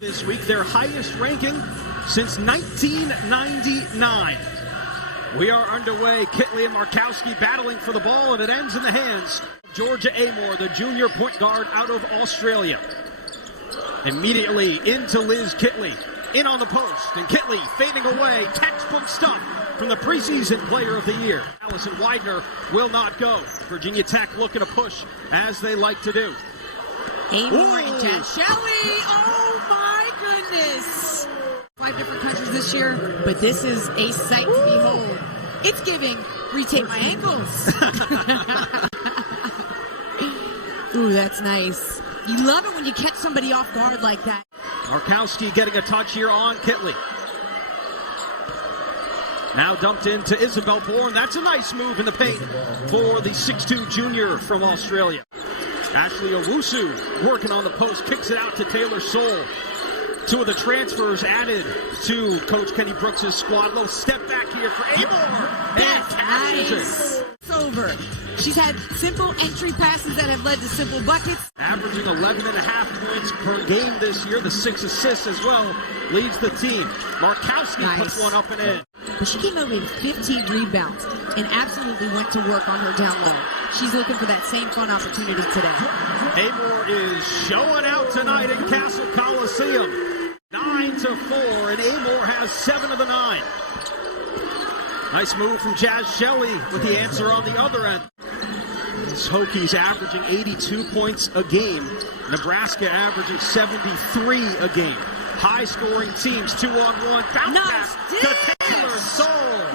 This week, their highest ranking since 1999. We are underway. Kitley and Markowski battling for the ball, and it ends in the hands of Georgia Amoore, the junior point guard out of Australia. Immediately into Liz Kitley, in on the post, and Kitley fading away. Textbook stuff from the preseason player of the year. Allison Widener will not go. Virginia Tech looking to push as they like to do. Amoore and Jazz Shelley. Oh my goodness. 5 different countries this year, but this is a sight to behold. It's giving retape my ankles. Ooh, that's nice. You love it when you catch somebody off guard like that. Markowski getting a touch here on Kitley. Now dumped into Isabel Bourne. That's a nice move in the paint for the 6'2 junior from Australia. Ashley Owusu working on the post, kicks it out to Taylor Soule. 2 of the transfers added to Coach Kenny Brooks' squad. Little step back here for Amoore. That's nice. It's over. She's had simple entry passes that have led to simple buckets. Averaging 11.5 points per game this year. The 6 assists as well leads the team. Markowski puts one up and in. But she came out with 15 rebounds and absolutely went to work on her down low. She's looking for that same fun opportunity today. Amoore is showing out tonight in Castle Coliseum. 9-4, and Amoore has 7 of the 9. Nice move from Jazz Shelley with the answer on the other end. This Hokies averaging 82 points a game. Nebraska averaging 73 a game. High-scoring teams, 2-on-1. Bounce pass to Taylor Soule.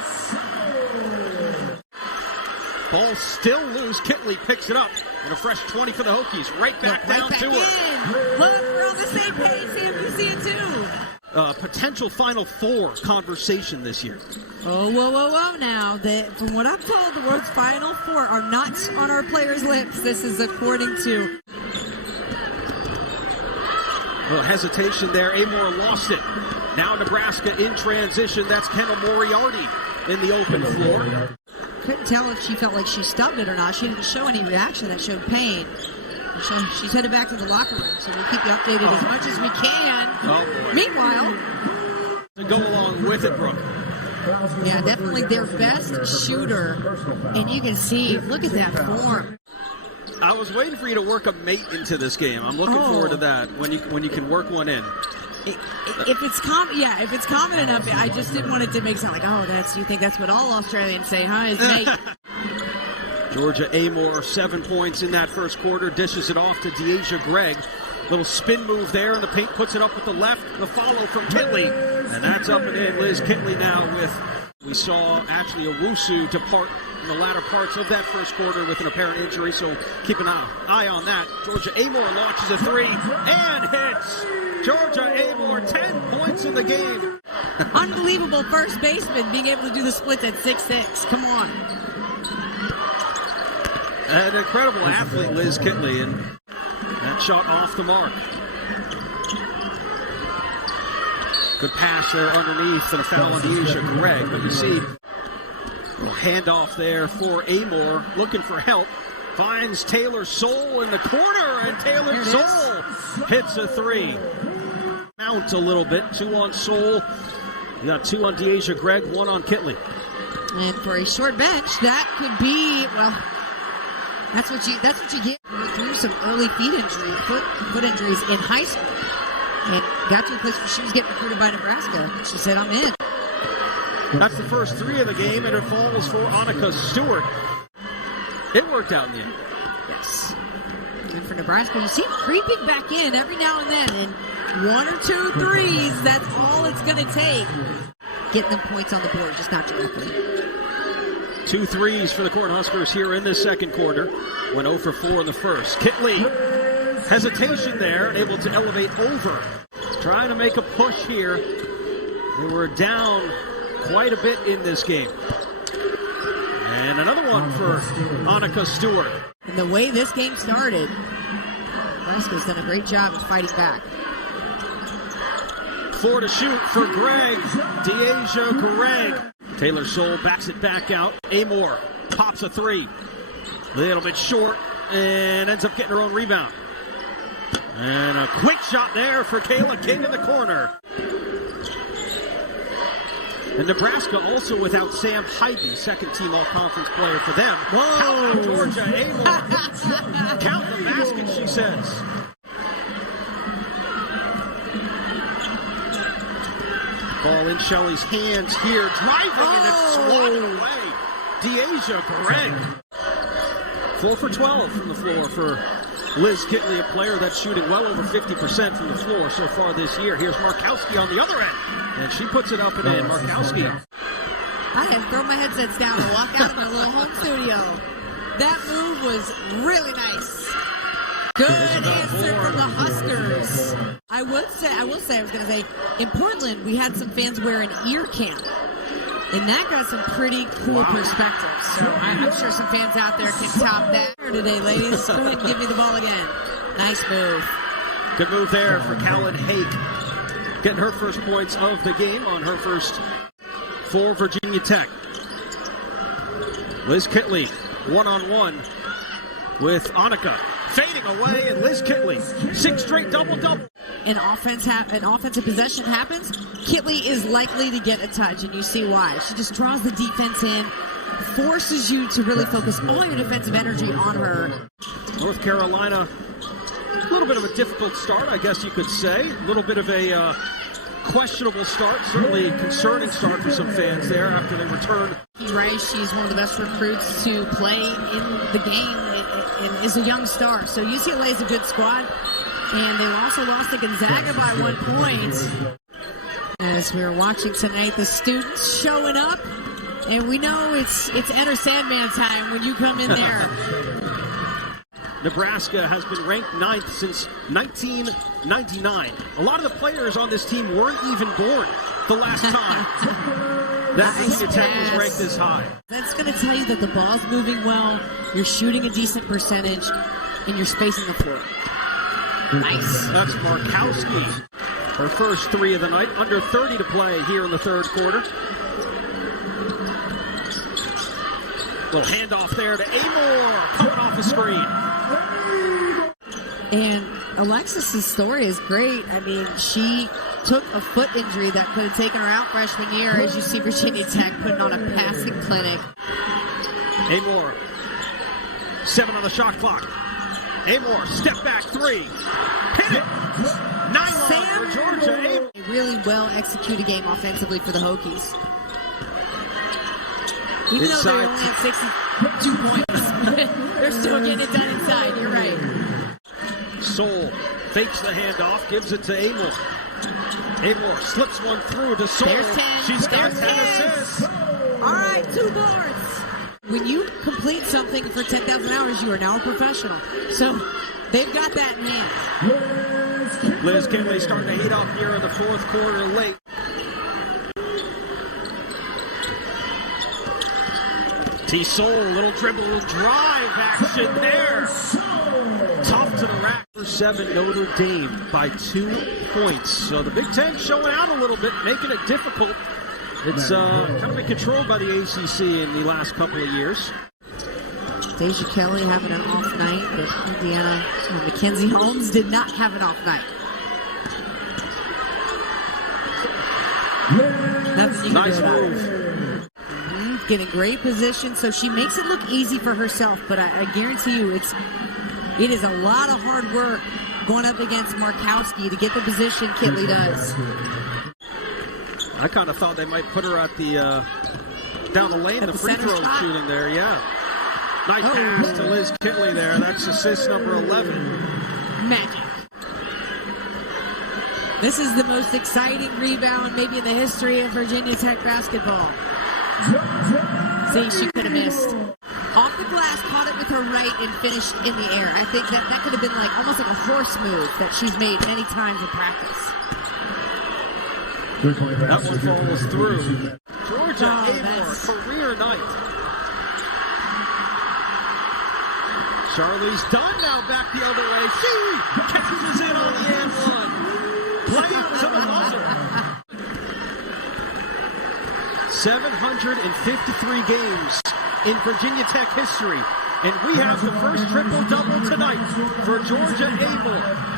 Ball still loose. Kitley picks it up. And a fresh 20 for the Hokies. Right back down to her. Look, we're on the same page, CNBC too. Potential Final Four conversation this year. Oh, whoa now. From what I'm told, the words Final Four are not on our players' lips. This is according to... Well, hesitation there. Amoore lost it. Now Nebraska in transition. That's Kendall Moriarty in the open floor. Couldn't tell if she felt like she stubbed it or not. She didn't show any reaction that showed pain. She's headed back to the locker room, so we'll keep you updated as much as we can. Oh, boy. Meanwhile, to go along with it, Brooke. Yeah, definitely their best shooter. And you can see, look at that form. I was waiting for you to work a mate into this game. I'm looking forward to that when you can work one in. If it's common enough, I just didn't want it to make sound like, you think that's what all Australians say, huh? Is mate. Georgia Amoore, 7 points in that first quarter, dishes it off to Deasia Gregg. Little spin move there, and the paint puts it up with the left. The follow from Kitley, and that's up and in. Liz Kitley now we saw Ashley Owusu depart in the latter parts of that first quarter with an apparent injury, so keep an eye on that. Georgia Amoore launches a 3 and hits. Georgia Amoore, 10 points in the game. Unbelievable first baseman being able to do the splits at 6'6". Come on. An incredible athlete, Liz Kitley, and that shot off the mark. Good pass there underneath and a foul on Deasia Gregg, but you see a handoff there for Amoore, looking for help. Finds Taylor Soule in the corner, and Taylor Soule hits a 3. Mount a little bit. 2 on Soule. You got 2 on Deasia Gregg, 1 on Kitley. And for a short bench, that could be, well, that's what you get through some early foot injuries in high school. And got to a place where she was getting recruited by Nebraska. She said, I'm in. That's the first 3 of the game, and it falls for Annika Stewart. It worked out in the end. Yes. And for Nebraska, you see it creeping back in every now and then. And 1 or 2 threes, that's all it's going to take. Getting them points on the board, just not directly. 2 threes for the Cornhuskers here in the second quarter. Went 0 for 4 in the first. Kitley, hesitation there, able to elevate over. Trying to make a push here. They were down quite a bit in this game. And another one for Annika Stewart. And the way this game started, Nebraska's done a great job of fighting back. 4 to shoot for Gregg. Deasia Gregg. Taylor Soule backs it back out. Amoore pops a 3. A little bit short and ends up getting her own rebound. And a quick shot there for Kayla King in the corner. And Nebraska also without Sam Hybe, second-team all-conference player for them. Whoa! Georgia Amoore. Count the basket, she says. Ball in Shelley's hands here, driving, and it's swatted away. Deasia Gregg. 4 for 12 from the floor for Liz Kitley, a player that's shooting well over 50% from the floor so far this year. Here's Markowski on the other end, and she puts it up and in. Markowski. I had to throw my headsets down and walk out of my little home studio. That move was really nice. Good answer from the Huskers. I was going to say, in Portland, we had some fans wear an ear cam. And that got some pretty cool perspectives. So I'm sure some fans out there can top that today, ladies. Go ahead and give me the ball again. Nice move. Good move there for Callan Hake. Getting her first points of the game on her first for Virginia Tech. Liz Kitley, one-on-one with Annika. Fading away, and Liz Kitley, 6 straight double-double. An offensive possession happens, Kitley is likely to get a touch, and you see why. She just draws the defense in, forces you to really focus all your defensive energy on her. North Carolina, a little bit of a difficult start, I guess you could say. A little bit of a questionable start, certainly a concerning start for some fans there after they return. Right, she's one of the best recruits to play in the game and is a young star. So UCLA is a good squad, and they also lost to Gonzaga by 1 point. As we're watching tonight, the students showing up, and we know it's Enter Sandman time when you come in there. Nebraska has been ranked 9th since 1999. A lot of the players on this team weren't even born the last time that Virginia Tech was ranked this high. That's going to tell you that the ball's moving well, you're shooting a decent percentage, and you're spacing the floor. Nice. That's Markowski. Her first 3 of the night. Under 30 to play here in the third quarter. Little handoff there to Amoore, coming off the screen. And Alexis's story is great. I mean, she took a foot injury that could have taken her out freshman year, as you see Virginia Tech putting on a passing clinic. Amoore, 7 on the shot clock. Amoore, step back 3. Hit it! 9 for Georgia. Amoore. A really well executed game offensively for the Hokies. Even though they only have 62 points, they're still getting it done inside. You're right. Soul fakes the handoff, gives it to Amoore. Amoore slips one through to Soul. There's 10. She's got 10 assists. All right, 2 boards. When you complete something for 10,000 hours, you are now a professional. So they've got that in hand. Liz Kitley starting to heat up here in the fourth quarter late. T-Soul, little dribble, little drive action there. Tough to the rack. 7 Notre Dame by 2 points. So the Big Ten showing out a little bit, making it difficult. It's kind of been controlled by the ACC in the last couple of years. Deja Kelly having an off night, but Indiana, Mackenzie Holmes did not have an off night. Nice move. Getting great position, so she makes it look easy for herself, but I guarantee you it is a lot of hard work going up against Markowski to get the position Kitley does. I kind of thought they might put her at the down the lane, the free throw shooting there, yeah. Nice pass to Liz Kitley there. That's assist number 11. Magic. This is the most exciting rebound maybe in the history of Virginia Tech basketball. See, she could have missed. Off the glass, caught it with her right and finished in the air. I think that could have been like almost like a horse move that she's made many times in practice. That one falls through. Georgia Amoore, career night. Charlie's done now, back the other way. She catches in on the and one. Playing to the buzzer. 753 games in Virginia Tech history. And we have the first triple-double tonight for Georgia Amoore.